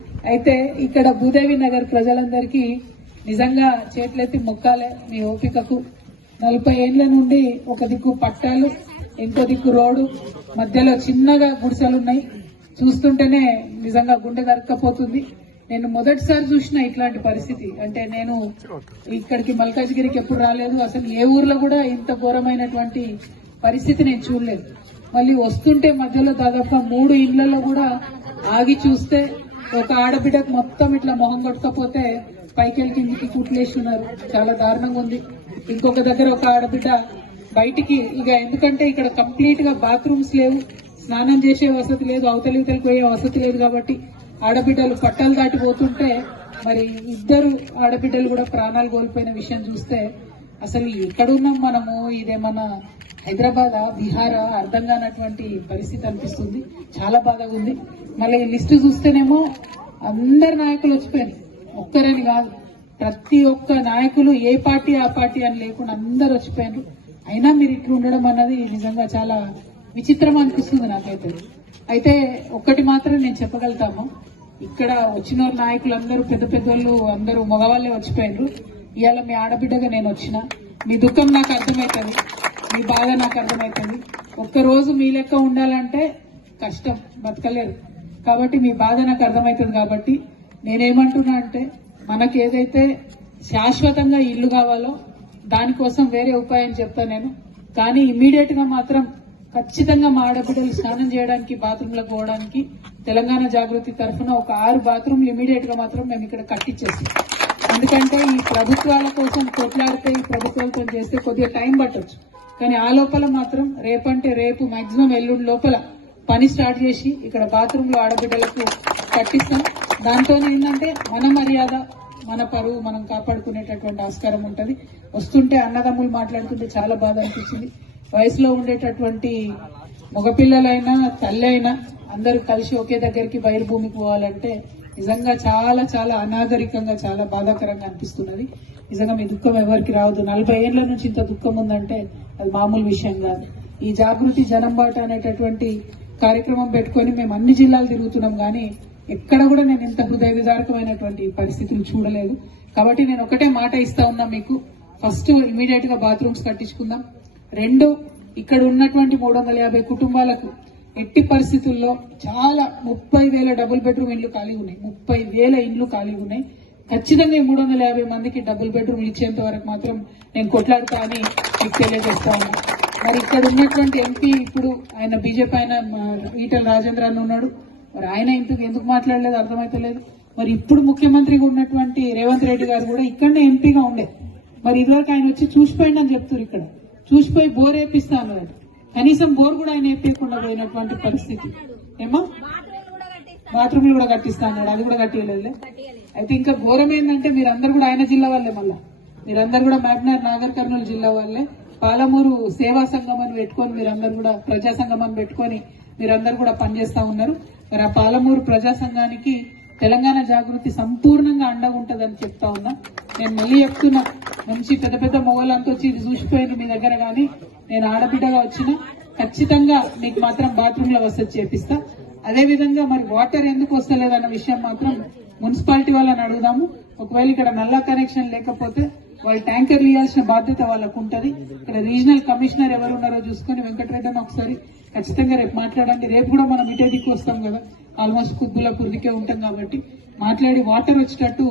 అయితే ఇక్కడ భూదేవి నగర్ ప్రజలందరికీ నిజంగా చేతులెత్తి మొక్కాలే మీ ఓపికకు. 40 ఏళ్ల నుండి ఒక దిక్కు పట్టాలు, ఇంకో దిక్కు రోడ్డు, మధ్యలో చిన్నగా గుడిసెలున్నాయి. చూస్తుంటేనే నిజంగా గుండె దరక్కపోతుంది. నేను మొదటిసారి చూసిన ఇట్లాంటి పరిస్థితి. అంటే నేను ఇక్కడికి మల్కాజ్గిరికి ఎప్పుడు రాలేదు, అసలు ఏ ఊర్లో కూడా ఇంత ఘోరమైనటువంటి పరిస్థితి నేను చూడలేదు. మళ్ళీ వస్తుంటే మధ్యలో దాదాపుగా 3 ఇళ్లలో కూడా ఆగి చూస్తే ఒక ఆడబిడ్డకు మొత్తం ఇట్లా మొహం కొట్టకపోతే పైకెళ్ళి కిందికి కుట్లేసి ఉన్నారు. చాలా దారుణంగా ఉంది. ఇంకొక దగ్గర ఒక ఆడబిడ్డ బయటికి ఇక ఎందుకంటే ఇక్కడ కంప్లీట్ గా బాత్రూమ్స్ లేవు, స్నానం చేసే వసతి లేదు, అవతలితలకు పోయే వసతి లేదు. కాబట్టి ఆడబిడ్డలు పట్టాలు దాటిపోతుంటే మరి 2 ఆడబిడ్డలు కూడా ప్రాణాలు కోల్పోయిన విషయం చూస్తే అసలు ఎక్కడున్నాం మనము, ఇదేమన్నా హైదరాబాద్ బీహారా అర్థం కానటువంటి పరిస్థితి అనిపిస్తుంది. చాలా బాధగా ఉంది. మళ్ళీ ఈ లిస్టు చూస్తేనేమో అందరు నాయకులు వచ్చిపోయారు, ఒక్కరని కాదు, ప్రతి ఒక్క నాయకులు ఏ పార్టీ ఆ పార్టీ అని లేకుండా అందరు వచ్చిపోయారు. అయినా మీరు ఇట్లా ఉండడం అన్నది నిజంగా చాలా విచిత్రం అనిపిస్తుంది నాకైతే. అయితే ఒక్కటి మాత్రం నేను చెప్పగలుగుతాము, ఇక్కడ వచ్చిన నాయకులందరూ పెద్ద పెద్దోళ్ళు అందరూ మగవాళ్లే వచ్చిపోయారు. ఇవాళ మీ ఆడబిడ్డగా నేను వచ్చిన, మీ దుఃఖం నాకు అర్థమవుతుంది, మీ బాధ నాకు అర్థమవుతుంది. ఒక్కరోజు మీ లెక్క ఉండాలంటే కష్టం, బతకలేరు. కాబట్టి మీ బాధ నాకు అర్థమవుతుంది. కాబట్టి నేనేమంటున్నా అంటే మనకి ఏదైతే శాశ్వతంగా ఇల్లు కావాలో దానికోసం వేరే ఉపాయం చెప్తా నేను. కానీ ఇమ్మీడియట్ గా మాత్రం ఖచ్చితంగా మా ఆడబిడ్డలు స్నానం చేయడానికి, బాత్రూంలకు పోవడానికి తెలంగాణ జాగృతి తరఫున ఒక 6 బాత్రూంలు ఇమ్మీడియట్ గా మాత్రం మేము ఇక్కడ కట్టించేస్తాం. ఎందుకంటే ఈ ప్రభుత్వాల కోసం కొట్లాడితే, ఈ ప్రభుత్వాలతో చేస్తే కొద్దిగా టైం పట్టొచ్చు. కానీ ఆ లోపల మాత్రం రేపంటే రేపు, మాక్సిమం ఎల్లుండి లోపల పని స్టార్ట్ చేసి ఇక్కడ బాత్రూంలో ఆడబిడ్డలకు కట్టిస్తాం. దాంతో ఏంటంటే మన మర్యాద, మన పరువు మనం కాపాడుకునేటటువంటి ఆస్కారం ఉంటది. వస్తుంటే అన్నదమ్ములు మాట్లాడుతుంటే చాలా బాధ అనిపించింది. వయసులో ఉండేటటువంటి మగపిల్లలైనా తల్లి అయినా అందరూ కలిసి ఒకే దగ్గరికి బయలుభూమికి పోవాలంటే నిజంగా చాలా చాలా అనాగరికంగా, చాలా బాధాకరంగా అనిపిస్తున్నది. నిజంగా మీ దుఃఖం ఎవరికి రావద్దు. 40 ఏళ్ల నుంచి ఇంత దుఃఖం ఉందంటే అది మామూలు విషయం కాదు. ఈ జాగృతి జనం బాట అనేటటువంటి కార్యక్రమం పెట్టుకుని మేము అన్ని జిల్లాలు తిరుగుతున్నాం, కానీ ఎక్కడ కూడా నేను ఇంత హృదయ విదారకమైనటువంటి పరిస్థితులు చూడలేదు. కాబట్టి నేను ఒకటే మాట ఇస్తా ఉన్నా మీకు, ఫస్ట్ ఇమీడియట్ గా బాత్రూమ్స్ కట్టించుకుందాం. 2, ఇక్కడ ఉన్నటువంటి 350 కుటుంబాలకు ఎట్టి పరిస్థితుల్లో చాలా 30,000 డబుల్ బెడ్రూమ్ ఇండ్లు ఖాళీ ఉన్నాయి, 30,000 ఇండ్లు ఖాళీ ఉన్నాయి. ఖచ్చితంగా ఈ 350 మందికి డబుల్ బెడ్రూమ్ ఇచ్చేంత వరకు మాత్రం నేను కొట్లాడుతా అని మీకు తెలియజేస్తా ఉన్నా. మరి ఇక్కడ ఉన్నటువంటి ఎంపీ, ఇప్పుడు ఆయన బీజేపీ ఆయన ఈటల రాజేంద్ర అని ఉన్నాడు, మరి ఆయన ఇంటికి ఎందుకు మాట్లాడలేదు అర్థమైతలేదు. మరి ఇప్పుడు ముఖ్యమంత్రిగా ఉన్నటువంటి రేవంత్ రెడ్డి గారు కూడా ఇక్కడనే ఎంపీగా ఉండే, మరి ఇదివరకు ఆయన వచ్చి చూసిపోయింది అని చెప్తారు. ఇక్కడ చూసిపోయి బోర్ వేపిస్తా అన్నారు, కనీసం బోర్ కూడా ఆయన వేపించకుండా పోయినటువంటి పరిస్థితి. ఏమో బాత్రూమ్లు కూడా కట్టిస్తా అన్నాడు, అది కూడా కట్టియలేదు. అయితే ఇంకా ఘోరం ఏంటంటే మీరందరూ కూడా ఆయన జిల్లా వాళ్ళే, మళ్ళా మీరందరూ కూడా మహబూబ్నగర్, నాగర్ కర్నూలు జిల్లా వాళ్ళే. పాలమూరు సేవా సంఘం అని పెట్టుకొని మీరందరూ కూడా, ప్రజా సంఘం అని పెట్టుకొని మీరందరూ కూడా పనిచేస్తా ఉన్నారు. మరి ఆ పాలమూరు ప్రజా సంఘానికి తెలంగాణ జాగృతి సంపూర్ణంగా అండగా ఉంటదని చెప్తా ఉన్నా. నేను మళ్ళీ చెప్తున్నా, మంచి పెద్ద పెద్ద మొగలంతా వచ్చి ఇది చూసిపోయిన మీ దగ్గర, కానీ నేను ఆడబిడ్డగా వచ్చిన ఖచ్చితంగా మీకు మాత్రం బాత్రూమ్ లో వసతి చేపిస్తా. అదేవిధంగా మరి వాటర్ ఎందుకు వస్తలేదన్న విషయం మాత్రం మున్సిపాలిటీ వాళ్ళని అడుగుదాము. ఒకవేళ ఇక్కడ నల్లా కనెక్షన్ లేకపోతే వాళ్ళు ట్యాంకర్లు ఇవ్వాల్సిన బాధ్యత వాళ్ళకు ఉంటది. ఇక్కడ రీజనల్ కమిషనర్ ఎవరు ఉన్నారో చూసుకుని వెంకటరెడ్డి ఒకసారి ఖచ్చితంగా రేపు మాట్లాడండి. రేపు కూడా మనం ఇటే దిక్కు వస్తాం కదా, ఆల్మోస్ట్ కుబ్బులపూర్ దిక్కే ఉంటాం కాబట్టి మాట్లాడి వాటర్ వచ్చేటట్టు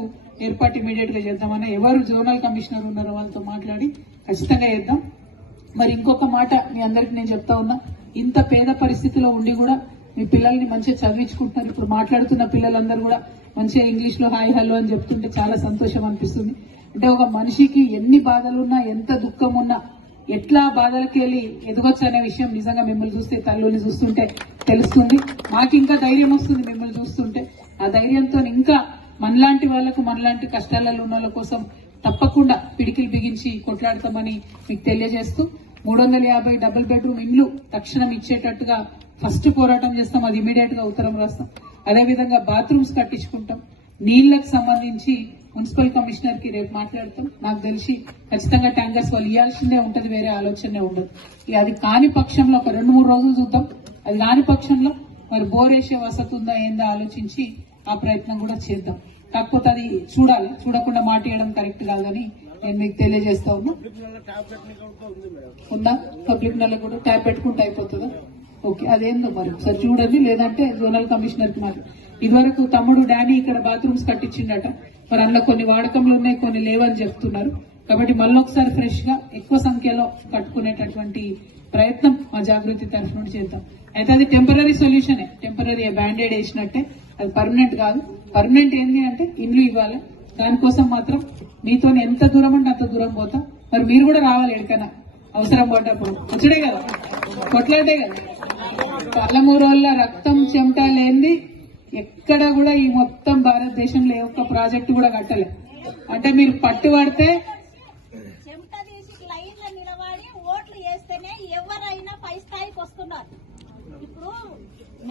ఏర్పాటు ఇమీడియట్ గా చేద్దామని ఎవరు జోనల్ కమిషనర్ ఉన్నారో వాళ్ళతో మాట్లాడి ఖచ్చితంగా చేద్దాం. మరి ఇంకొక మాట మీ అందరికి నేను చెప్తా ఉన్నా, ఇంత పేద పరిస్థితిలో ఉండి కూడా మీ పిల్లల్ని మంచిగా చదివించుకుంటున్నారు. ఇప్పుడు మాట్లాడుతున్న పిల్లలందరూ కూడా మంచిగా ఇంగ్లీష్ లో హాయ్ హలో అని చెప్తుంటే చాలా సంతోషం అనిపిస్తుంది. అంటే ఒక మనిషికి ఎన్ని బాధలున్నా, ఎంత దుఃఖం ఉన్నా, ఎట్లా బాధలకి వెళ్ళి ఎదగొచ్చు అనే విషయం నిజంగా మిమ్మల్ని చూస్తే, తల్లుల్ని చూస్తుంటే తెలుస్తుంది. మాకు ఇంకా ధైర్యం వస్తుంది మిమ్మల్ని చూస్తుంటే. ఆ ధైర్యంతో ఇంకా మనలాంటి వాళ్లకు, మనలాంటి కష్టాలలో ఉన్న వాళ్ళ కోసం తప్పకుండా పిడికిలు బిగించి కొట్లాడతామని మీకు తెలియజేస్తూ 350 డబుల్ బెడ్రూమ్ ఇండ్లు తక్షణం ఇచ్చేటట్టుగా ఫస్ట్ పోరాటం చేస్తాం. అది ఇమీడియట్ గా ఉత్తరం రాస్తాం. అదేవిధంగా బాత్రూమ్స్ కట్టించుకుంటాం. నీళ్లకు సంబంధించి మున్సిపల్ కమిషనర్ కి రేపు మాట్లాడతాం. నాకు తెలిసి ఖచ్చితంగా ట్యాంకర్స్ వాళ్ళు ఇవ్వాల్సిందే ఉంటది, వేరే ఆలోచనే ఉండదు. అది కాని పక్షంలో ఒక 2-3 రోజులు చూద్దాం. అది కాని పక్షంలో మరి బోర్ వేసే వసతి ఉందా ఏందా ఆలోచించి ఆ ప్రయత్నం కూడా చేద్దాం. కాకపోతే అది చూడాలి, చూడకుండా మాట వేయడం కరెక్ట్ కాదని నేను మీకు తెలియజేస్తా ఉన్నా. ఉందా పబ్లిక్ నెల కూడా ట్యాప్ పెట్టుకుంటే అయిపోతుందా? ఓకే, అదేందో మరి ఒకసారి చూడండి, లేదంటే జోనల్ కమిషనర్ కి మరి ఇదివరకు తమ్ముడు డానీ ఇక్కడ బాత్రూమ్స్ కట్టించిండట, మరి అందులో కొన్ని వాడకంలో ఉన్నాయి, కొన్ని లేవని చెప్తున్నారు. కాబట్టి మళ్ళొకసారి ఫ్రెష్ గా ఎక్కువ సంఖ్యలో కట్టుకునేటటువంటి ప్రయత్నం మా జాగృతి తరఫు నుండి చేద్దాం. అయితే అది టెంపరీ సొల్యూషనే, టెంపరీ బ్యాండేడ్ వేసినట్టే, అది పర్మనెంట్ కాదు. పర్మనెంట్ ఏంటి అంటే ఇండ్లు ఇవ్వాలి. దానికోసం మాత్రం మీతో ఎంత దూరం అంటే అంత దూరం పోతా. మరి మీరు కూడా రావాలి ఎక్కడికైనా అవసరం పడ్డప్పుడు, వచ్చడే కదా, కొట్లాడే కదా. పాలమూరు వల్ల రక్తం చెమట లేనిది ఎక్కడ కూడా ఈ మొత్తం భారతదేశంలో ఏ ఒక్క ప్రాజెక్టు కూడా కట్టలే. అంటే మీరు పట్టుబడితే చెమట తీసి లైన్ లో నిలబడి ఓట్లు వేస్తేనే ఎవరైనా పై స్థాయికి వస్తున్నారు. ఇప్పుడు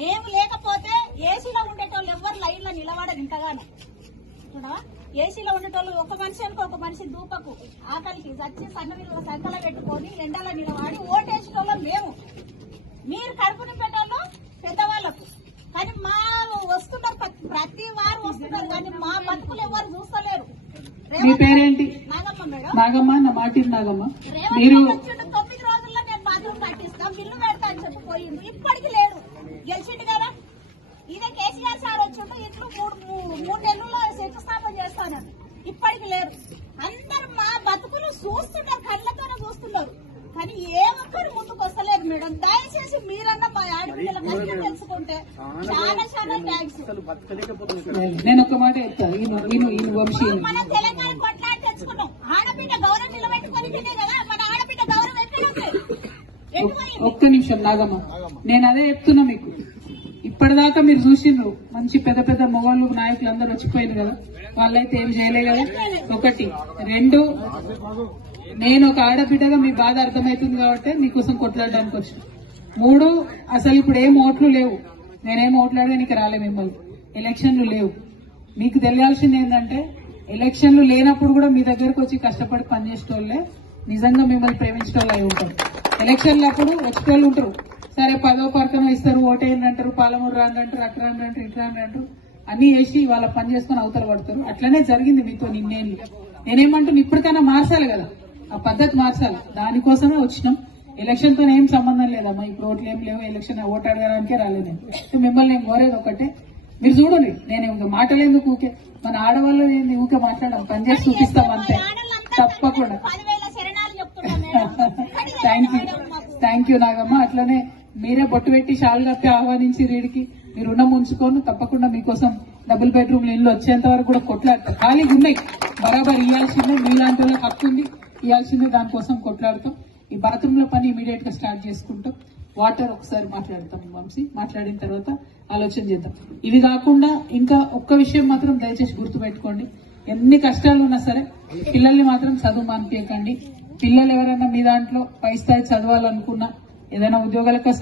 మేము లేకపోతే ఏసీలో ఉండేటోళ్ళు ఎవరు లైన్ లో నిలబడరు. ఇంతగానో చూడవా, ఏసీలో ఉండేటోళ్ళు ఒక మనిషి అనుకో, ఒక మనిషి దూపకు ఆకలికి చచ్చి సన్నవిలువ సంకల పెట్టుకొని ఎండలో నిలబడి ఓటేసేటోళ్ళం మేము. మీరు కడుపుని పెట్టాలో పెద్దవాళ్ళకు, కానీ మా వస్తున్నారు, ప్రతి వారు వస్తున్నారు, కానీ మా బతుకులు ఎవరు చూస్తలేరు. మీ పేరేంటి? నాగమ్మ మేడం. నాగమ్మ, నా మాటిని నాగమ్మ. మీరు 9 రోజుల్లో నేను బాత్రూమ్ కట్టిస్తాం, బిల్లు పెడతా అని చెప్పిపోయింది. ఇప్పటికి లేడు, గెలిచిండు కదా. ఇదే కేసీఆర్ సార్ వచ్చిండు, ఇట్లు 3 నెలల్లో శంకుస్థాపన చేస్తానని. ఇప్పటికి లేరు. అందరు మా బతుకులు చూస్తున్నారు, కళ్ళతోనే చూస్తున్నారు, కానీ ఏ ఒక్కరు ముందుకు వస్తలేదు మేడం. దయచేసి మీరన్నా మా ఆడపిల్లల కష్టం తెలుసుకుంటే చాలా చాలా థ్యాంక్స్. నేను ఒక మాట చెప్తాను, ఈయన వంశీ మనం తెలంగాణ కొట్లాడి తెచ్చుకున్నాం. ఆడబిడ్డ గౌరవం నిలబెట్టుకొని తినే కదా, మన ఆడబిడ్డ గౌరవం ఎక్కడ ఉంది? ఒక్క నిమిషం నాగమ్మ, నేను అదే చెప్తున్నా మీకు. ఇప్పటిదాకా మీరు చూసిండ్రు మంచి పెద్ద పెద్ద మొగోళ్ళు నాయకులు అందరూ వచ్చిపోయింది కదా, వాళ్ళైతే ఏం చేయలే కదా. ఒకటి. 2, నేను ఒక ఆడబిడ్డగా మీ బాధ అర్థమవుతుంది కాబట్టి మీకోసం కొట్లాడడానికి వచ్చాను. 3, అసలు ఇప్పుడు ఏం ఓట్లు లేవు, నేనేం ఓట్లాడడానికి రాలే మిమ్మల్ని. ఎలక్షన్లు లేవు. మీకు తెలియాల్సింది ఏంటంటే ఎలక్షన్లు లేనప్పుడు కూడా మీ దగ్గరకు వచ్చి కష్టపడి పనిచేసేటోళ్లే నిజంగా మిమ్మల్ని ప్రేమించేటోళ్ళు అయి ఉంటారు. ఎలక్షన్లు అప్పుడు వచ్చేటోళ్ళు ఉంటారు, సరే 10వ పరకన ఇస్తారు, ఓటేయండి అంటారు, పాలమూరు రాండి అంటారు, అట్లా రాండి అంటారు, ఇట్లా రాండి అంటారు, అన్ని వేసి వాళ్ళ పని చేసుకుని అవతల పడతారు. అట్లనే జరిగింది మీతో నిన్నేళ్ళు. నేనేమంటున్నా, ఇప్పటికైనా మార్చాలి కదా, ఆ పద్ధతి మార్చాలి. దానికోసమే వచ్చినాం. ఎలక్షన్ తో ఏం సంబంధం లేదమ్మా. ఇప్పుడు ఓట్లు ఏం లేవు, ఎలక్షన్ ఓటు అడగడానికే రాలేదు. మిమ్మల్ని నేను కోరేది ఒకటే, మీరు చూడండి, నేను మాటలేందుకు ఊకే మన ఆడవాళ్ళు ఊకే మాట్లాడడం, పనిచేసి చూపిస్తాం అంతే, తప్పకుండా. Thank you Nagamma. అట్లనే మీరే బొట్టు పెట్టి షాల్ కప్పి ఆహ్వానించి రీడికి మీరు రుణం ఉంచుకొని తప్పకుండా మీకోసం డబుల్ బెడ్రూమ్ ఇల్లు వచ్చేంత వరకు కూడా కొట్లాడతాం. ఖాళీగా ఉన్నాయి, బరాబర్ ఇవ్వాల్సిందే, మీలాంటి వాళ్ళకి హక్కు ఉంది, ఇవ్వాల్సిందే, దానికోసం కొట్లాడతాం. ఈ బాత్రూమ్ లో పని ఇమీడియట్ గా స్టార్ట్ చేసుకుంటాం. వాటర్ ఒకసారి మాట్లాడతాం వంశీ, మాట్లాడిన తర్వాత ఆలోచన చేద్దాం. ఇవి కాకుండా ఇంకా ఒక్క విషయం మాత్రం దయచేసి గుర్తుపెట్టుకోండి, ఎన్ని కష్టాలు ఉన్నా సరే పిల్లల్ని మాత్రం చదువు మానిపించకండి. పిల్లలు ఎవరైనా మీ దాంట్లో పై స్థాయి చదవాలనుకున్నా, ఏదైనా ఉద్యోగాల కోసం